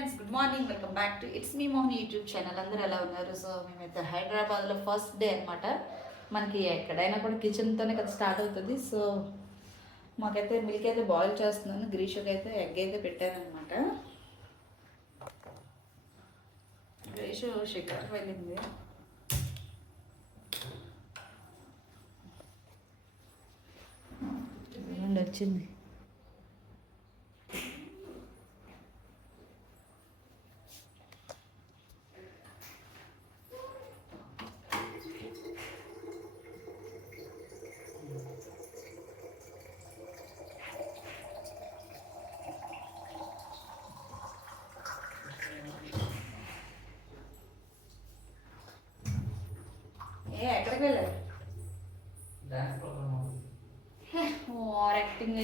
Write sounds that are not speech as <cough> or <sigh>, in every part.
Friends good morning welcome back to it's me Mohan YouTube channel అందరూ ఎలా ఉన్నారు? So మేమైతే హైదరాబాద్లో ఫస్ట్ డే అనమాట మనకి ఎక్కడైనా కూడా కిచెన్తోనే కదా స్టార్ట్ అవుతుంది. సో మాకైతే మిల్క్ అయితే బాయిల్ చేస్తున్నాను. గ్రీషుకి అయితే ఎగ్ అయితే పెట్టానమాట గ్రీషు షికార్ వెళ్ళింది. నుండి వచ్చింది. ఓవర్ యాక్టింగ్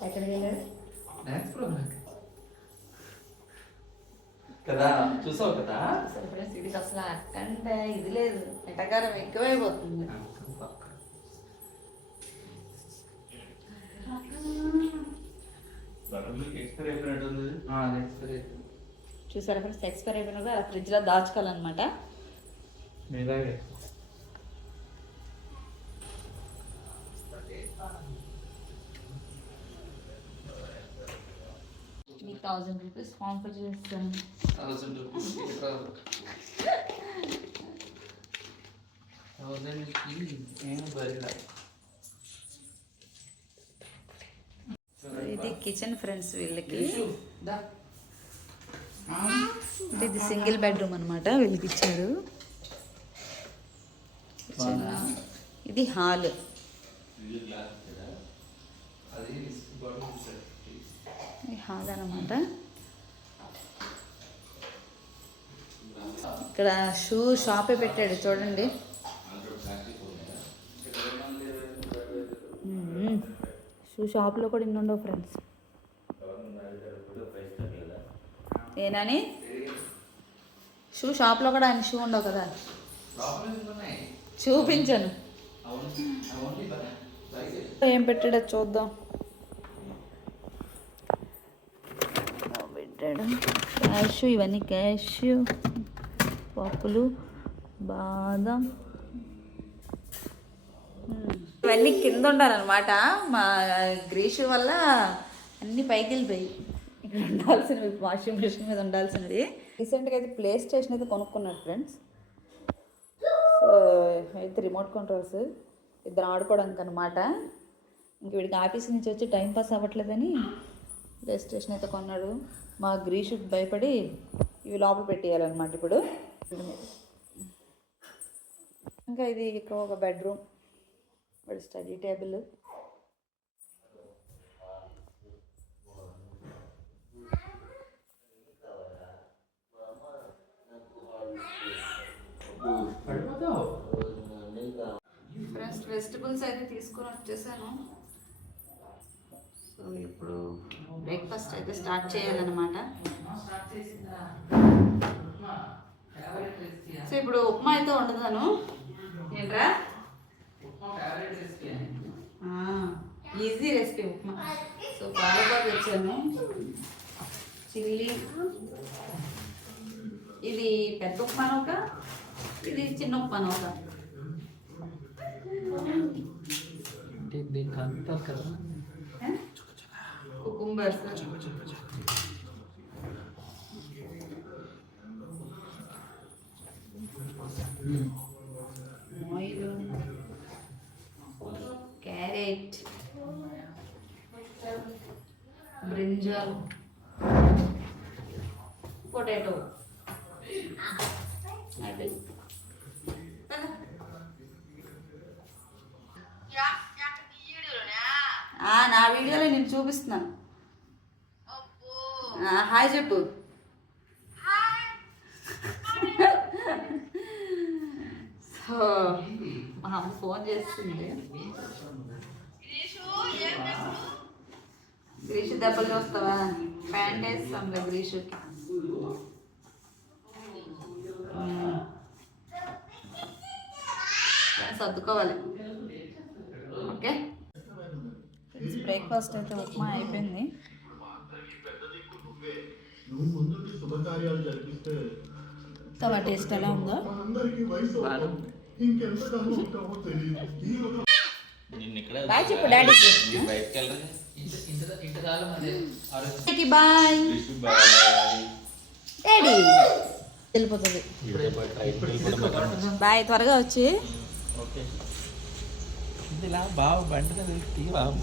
ఎక్కడికి వెళ్ళారు డాన్స్ ప్రోగ్రామ్ కదా చూసావు కదా అసలు అట్టంటే ఇది లేదు ఎటకారం ఎక్కువైపోతుంది ఎక్స్పైర్ అయిపోయినట్టు ఉంది ఎక్స్పైర్ అయిపోయింది చూసారా ఫ్రెండ్స్? ఎక్స్పైర్ అయిపోయినా కూడా ఫ్రిడ్జ్లో దాచుకోవాలన్నమాట. థౌజండ్ రూపీస్ చేస్తాను. థౌసండ్ రూపీస్ థౌసండ్కి ఏం బరిలా ఇది కిచెన్ ఫ్రెండ్స్ వీళ్ళకి. ఇది సింగిల్ బెడ్రూమ్ అనమాట బాగుందా? ఇది హాల్. హాల్ అనమాట ఇక్కడ షూ షాపే పెట్టాడు చూడండి. షూ షాప్లో కూడా ఇన్ని ఉండవు ఫ్రెండ్స్. ఏనని షూ షాప్లో కూడా ఆయన షూ ఉండవు కదా. చూపించను. ఏం పెట్టాడో చూద్దాం. పెట్టాడు. క్యాష్ ఇవన్నీ క్యాష్. పప్పులు బాదం. ఇవన్నీ కింద ఉండాలన్నమాట. మా గ్రీషు వల్ల అన్ని పైకి వెళ్ళిపోయి ఇక్కడ ఉండాల్సినవి వాషింగ్ మిషన్ మీద ఉండాల్సినవి. రీసెంట్గా అయితే ప్లే స్టేషన్ అయితే కొనుక్కున్నాడు ఫ్రెండ్స్ సో అయితే రిమోట్ కంట్రోల్స్ ఇద్దరు ఆడుకోవడానికి అనమాట ఇంక వీడికి ఆఫీస్ నుంచి వచ్చి టైం పాస్ అవ్వట్లేదని ప్లే స్టేషన్ అయితే కొన్నాడు. మా గ్రీషుకి భయపడి ఇవి లోపల పెట్టేయాలన్నమాట ఇప్పుడు. ఇంకా ఇది ఇక్కడ ఒక బెడ్రూమ్ వాడి స్టడీ టేబుల్ పడిపోతావు ఫ్రెండ్స్ వెజిటబుల్స్ అయితే తీసుకొని వచ్చేసాను. సో ఇప్పుడు బ్రేక్ఫాస్ట్ అయితే స్టార్ట్ చేయాలన్నమాట. సో ఇప్పుడు ఉప్మా అయితే వండుతాను. ఏంట్రా? Easy recipe upma. సో పాలకూర తెచ్చాను. చిల్లీ. ఇది పెద్ద ఉప్మా నౌక? ఇది చిన్న ఉప్మా నౌక? Me encanta el catalán. ¿Eh? Cucumbers. Carrot brinjal potato నా వీడియోలో నేను చూపిస్తున్నాను. హాయ్ చెప్పు. సో మా అమ్మ ఫోన్ చేస్తుంది. గ్రీషు దెబ్బలు చూస్తావా? ప్యాంట్ వేస్తాంలే గ్రీషుకి. సర్దుకోవాలి. ఓకే? బ్రేక్ఫాస్ట్ అయితే ఉప్మా అయిపోయింది. నువ్వు ముందుండి శుభకార్యాలు జరిపిస్తే తవా టేస్ట్ ఎలా ఉందో. బాయ్ చెప్పు డాడీకి బాయ్. డాడీ వెళ్ళిపోతుంది. బాయ్ త్వరగా వచ్చి. ఓకే. ఇలా బాబు బండి కదా టీ బాబు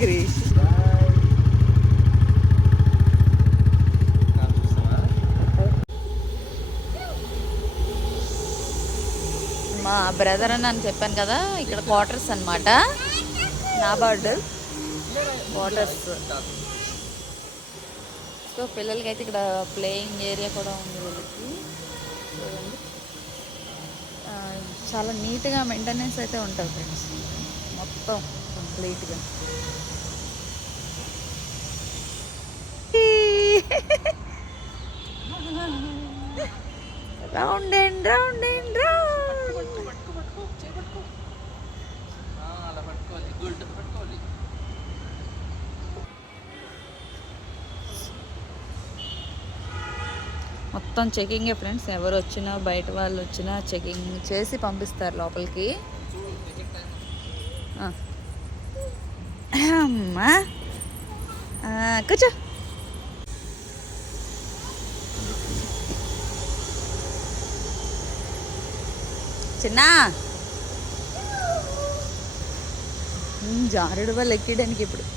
గ్రీష్. మా బ్రదర్ అని అని చెప్పాను కదా ఇక్కడ క్వార్టర్స్ అన్నమాట. నా బర్త్డే. క్వార్టర్స్ సో పిల్లలకి అయితే ఇక్కడ ప్లేయింగ్ ఏరియా కూడా ఉంది వీళ్ళకి. చూడండి. చాలా నీట్గా మెయింటెనెన్స్ అయితే ఉంటుంది ఫ్రెండ్స్. మొత్తం కంప్లీట్గా. <laughs> Round and round and round అలా పట్టుకోవాలి గుడ్ పట్టుకోవాలి మొత్తం చెకింగే ఫ్రెండ్స్ ఎవరు వచ్చినా బయట వాళ్ళు వచ్చినా చెకింగ్ చేసి పంపిస్తారు లోపలికి. అమ్మా. ఆ, కూర్చో. చిన్న. జారుడు వల్ల ఎక్కడానికి ఇప్పుడు.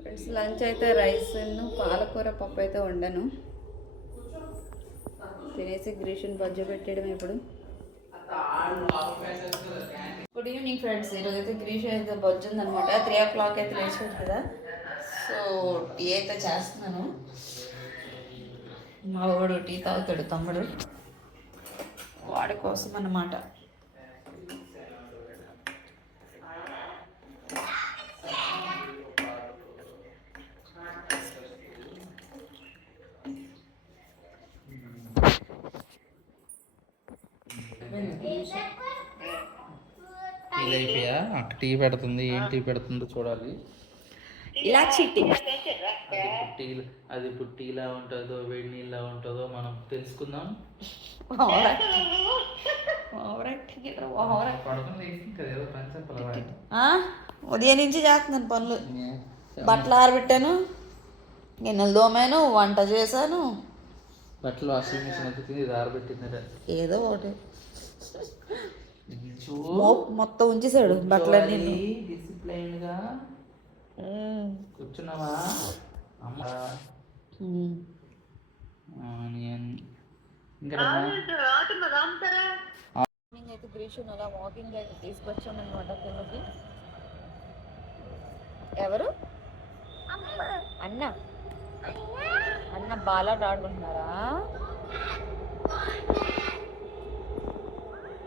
ఫ్రెండ్స్ లంచ్ అయితే రైస్ పాలకూర పప్పు అయితే వండను. తినేసి గ్రీషన్ బజ్జ పెట్టడం ఇప్పుడు గుడ్ ఈవినింగ్ ఫ్రెండ్స్ ఈరోజు అయితే గ్రీష్ అయితే బజ్జ ఉందనమాట త్రీ ఓ క్లాక్ అయితే లేచిపోయింది కదా. సో టీ అయితే చేస్తున్నాను. మా వాడు టీ తాగుతాడు తమ్ముడు. వాడి కోసం అన్నమాట టీలు అయిపోయా అక్క టీ పెడుతుంది ఏం టీ పెడుతుందో చూడాలి. ఇలాచీ టీ. టీలు అది ఇప్పుడు టీలా ఉంటుందో వేడి నీళ్ళ ఉంటుందో మనం తెలుసుకుందాం? ఉదయం నుంచి చేస్తున్నాను పనులు. బట్టలు ఆరబెట్టాను గిన్నెలు దోమాను వంట చేశాను. బట్టలు వాషింగ్ మిషన్ ఇది ఆరబెట్టిందట ఏదో ఒకటి. మొత్తం ఉంచేసాడు బట్టలన్నీ disciplined గా. కూర్చున్నావా? అమ్మ. మార్నింగ్ అయితే గ్రీషుని అలా వాకింగ్ అయితే తీసుకొచ్చాను అనమాట కిందకి ఎవరు అన్న. అన్న బాలాట ఆడుకుంటున్నారా?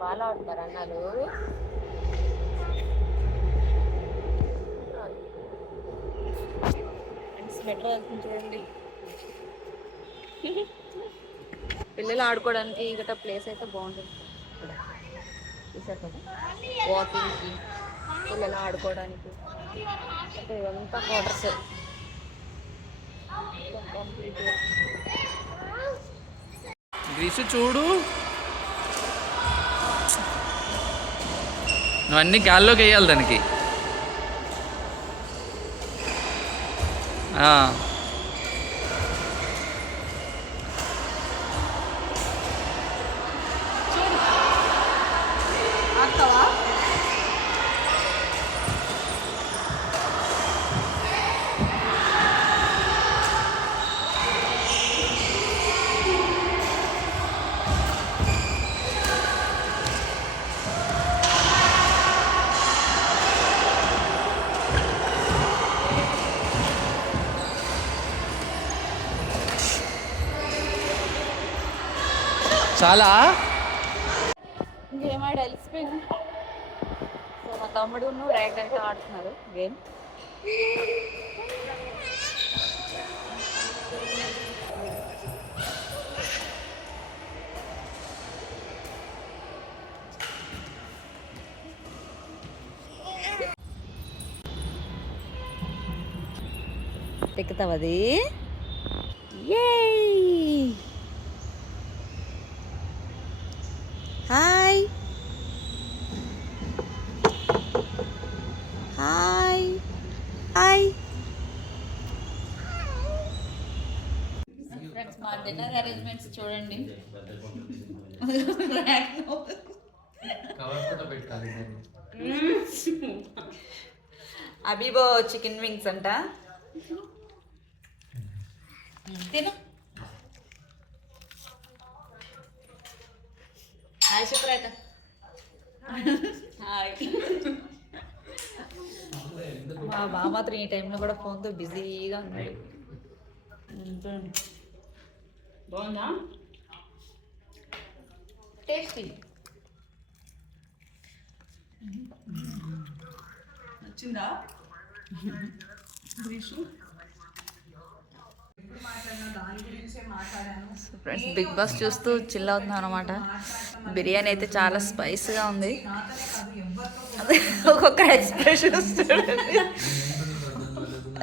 బాగా ఆడుతున్నారు అన్నలు. స్వెటర్ వెళ్తుంది చూడండి. పిల్లలు ఆడుకోవడానికి ఇక్కడ ప్లేస్ అయితే బాగుంటుంది. వాకింగ్కి పిల్లలు ఆడుకోవడానికి. అంటే ఇదంతా క్వార్టర్స్ గ్రీసు చూడు. నువ్వు అన్ని గాల్లోకి వేయాలి దానికి. చాలా? గేమ్ ఆడి అలిసిపోయింది? సో మా తమ్ముడు ర్యాక్ అయితే ఆడుతున్నారు. గేమ్ ఎక్కుతావు అది హాయ్ హాయ్ హాయ్ ఫ్రెండ్స్ మా డిన్నర్ అరేంజ్మెంట్స్ చూడండి. అబీబో చికెన్ వింగ్స్ అంట. తిను. హాయ్ సుప్రేత. హాయ్. మా బావ మాత్రం ఈ టైంలో కూడా ఫోన్తో బిజీగా ఉన్నాడు బాగుందా? టేస్టీ మాట్లాడాను ఫ్రెండ్స్ బిగ్ బాస్ చూస్తూ చిల్ అవుతున్నాం అనమాట బిర్యానీ అయితే చాలా స్పైస్గా ఉంది. ఒక్కొక్క ఎక్స్ప్రెషన్ చూడండి.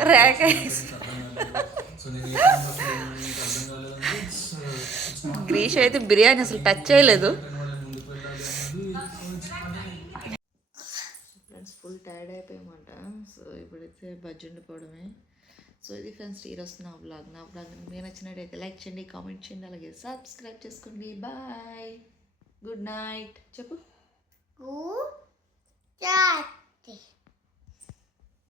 <laughs> ర్యాక్ గ్రీష్ అయితే బిర్యానీ అసలు టచ్ చేయలేదు. ఫ్రెండ్స్ ఫుల్ టైర్డ్ అయిపోయామాట. సో ఇప్పుడైతే బజ్జి ఉండిపోవడమే సో ఇది ఫ్రెండ్స్ ఈరోజు నా బ్లాగ్ నా బ్లాగ్ మీకు నచ్చినట్టయితే లైక్ చేయండి కామెంట్ చేయండి అలాగే సబ్స్క్రైబ్ చేసుకోండి. బాయ్ గుడ్ నైట్ చెప్పు. Daddy.